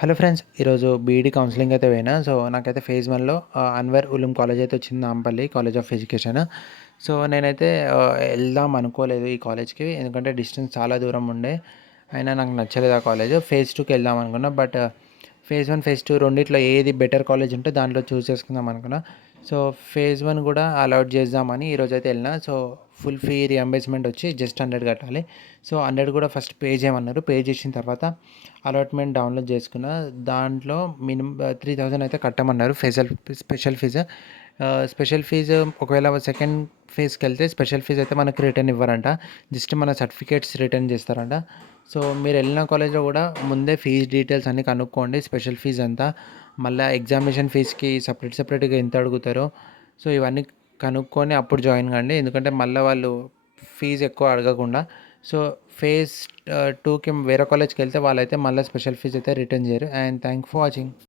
Hello friends, ఈరోజు B Ed counselling అయితే పోయినా. సో, నాకైతే ఫేజ్ 1లో అన్వర్ ఉలూమ్ కాలేజ్ అయితే వచ్చింది, Nampally college of education. So, నేనైతే వెళ్దాం అనుకోలేదు ఈ కాలేజ్‌కి. ఎందుకంటే డిస్టెన్స్ చాలా దూరం ఉండే. అయినా నాకు నచ్చలేదు ఆ కాలేజ్. ఫేజ్ 2కి వెళ్దాం అనుకున్నా. బట్ ఫేజ్ 1, ఫేజ్ 2 రెండిట్లో ఏది బెటర్ కాలేజ్ ఉంటే దాంట్లో చూస్ చేసుకుందాం అనుకున్నా. సో, ఫేజ్ 1 కూడా అలాట్ చేద్దామని ఈరోజైతే వెళ్ళినా. సో, ఫుల్ ఫీ రియంబర్స్మెంట్ వచ్చి జస్ట్ 100 కట్టాలి. సో, 100 కూడా ఫస్ట్ పే చేయమన్నారు. పే చేసిన తర్వాత అలాట్మెంట్ డౌన్లోడ్ చేసుకున్న. దాంట్లో మినిమం 3000 అయితే కట్టమన్నారు స్పెషల్ ఫీజు. స్పెషల్ ఫీజు ఒకవేళ సెకండ్ ఫేజ్కి వెళ్తే స్పెషల్ ఫీజు అయితే మనకి రిటర్న్ ఇవ్వరంట. జస్ట్ మన సర్టిఫికేట్స్ రిటర్న్ చేస్తారంట. సో, మీరు వెళ్ళిన కాలేజ్లో కూడా ముందే ఫీజ్ డీటెయిల్స్ అన్నీ కనుక్కోండి. స్పెషల్ ఫీజ్ అంతా, మళ్ళీ ఎగ్జామినేషన్ ఫీజ్కి సపరేట్గా ఎంత అడుగుతారో, సో ఇవన్నీ కనుక్కొని అప్పుడు జాయిన్ కండి. ఎందుకంటే మళ్ళీ వాళ్ళు ఫీజు ఎక్కువ అడగకుండా. సో, ఫేజ్ 2కి వేరే కాలేజ్కి వెళ్తే వాళ్ళైతే మళ్ళీ స్పెషల్ ఫీజ్ అయితే రిటర్న్ చేయరు. And thank for watching.